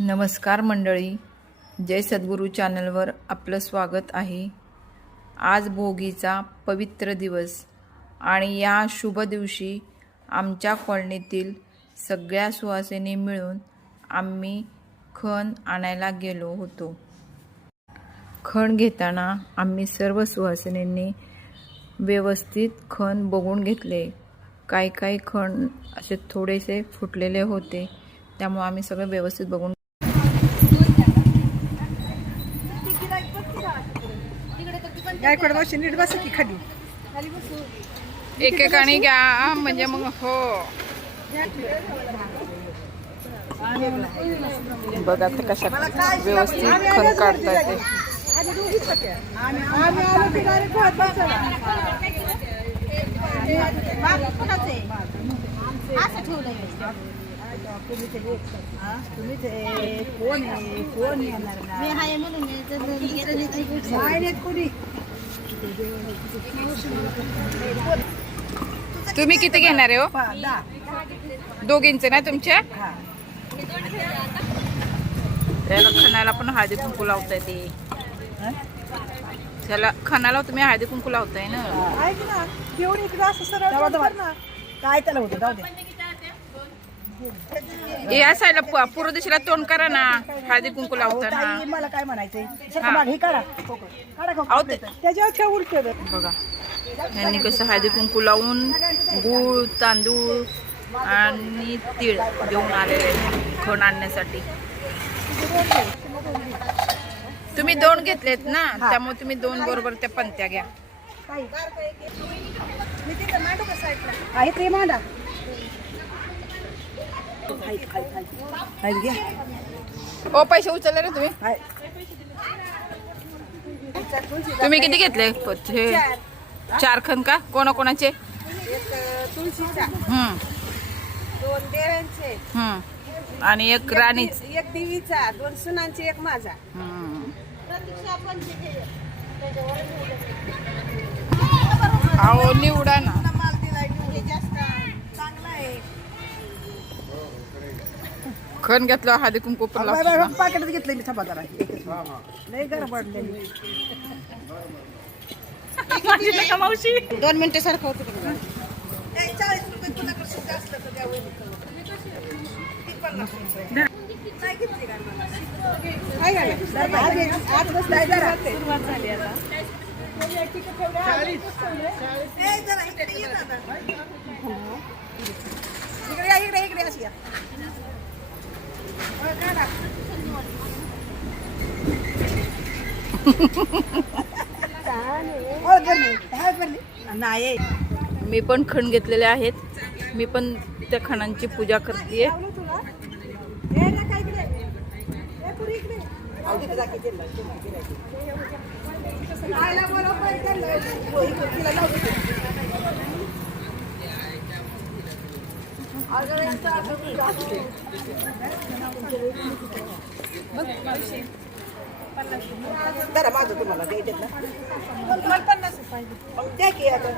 नमस्कार मंडळी. जय सद्गुरू चॅनलवर आपलं स्वागत आहे. आज भोगीचा पवित्र दिवस आणि या शुभ दिवशी आमच्या कॉलनीतील सगळ्या सुवासिनी मिळून आम्ही खण आणायला गेलो होतो. खण घेताना आम्ही सर्व सुवासिनींनी व्यवस्थित खण बघून घेतले. काही काही खण असे थोडेसे फुटलेले होते. त्यामुळे आम्ही सगळं व्यवस्थित बघून गायकवाड मावशी नीट बसा की खाली. एकेकाने घ्या म्हणजे मग हो. बघा आता कशा व्यवस्थित खण काढता येते? असं ठेवलंय. तुम्ही कोण आहे? कोण येणार नाही कोणी. तुम्ही किती घेणार आहे हो दोघींचे ना तुमच्या त्याला खणाला पण हळदी कुंकू लावताय ते त्याला खणाला तुम्ही हळदी कुंकू लावताय ना ऐक ना घेऊन असं सरळ काय त्याला होतं जाऊ दे हे या साईडला प- पूर्व दिशेला तोंड करा ना. हळदी कुंकू लावताना. ताई, मला काय म्हणायचंय. सरका मागे, हे काढा. खोकं. काढा खोकं. अहो, ते- त्याच्यावर ठेवून ठेव. बघा. यांनी कसं हळदी कुंकू लावून गूळ तांदूळ आणि तीळ घेऊन आलेले आहेत. खण आणण्यासाठी. तुम्ही दोन घेतलेत ना? त्यामुळे तुम्ही दोन बरोबर त्या पंत्या घ्या. आहे मांडा. हाय, घ्या. ओ पैसे उचलले ना तुम्ही. तुम्ही किती घेतले? हे चार खन का? कोणाकोणाचे? आणि एक राणी एक देवीचा दोन सुनांचे एक माझा अहो निवडा ना माल दिलाय हे जास्त चांगला आहे खण घेतलं हळदी कुंकू पण लावतो ना. पाकिटात घेतलं मी थांबा जरा एकच लय गरम पडलेली दोन मिनिटं सारखं होतं? काय झालं? आज- बसलाय जरा ये दादा. इकडे या, इकडे इकडे अशी या. वर काढा. हो, भरली. हाय, भरली. नाही. मी पण खण घेतलेले आहेत. मी पण त्या खणांची पूजा करते जरा माझं तुम्हाला द्यायचं ना. पन्नास द्या की आता.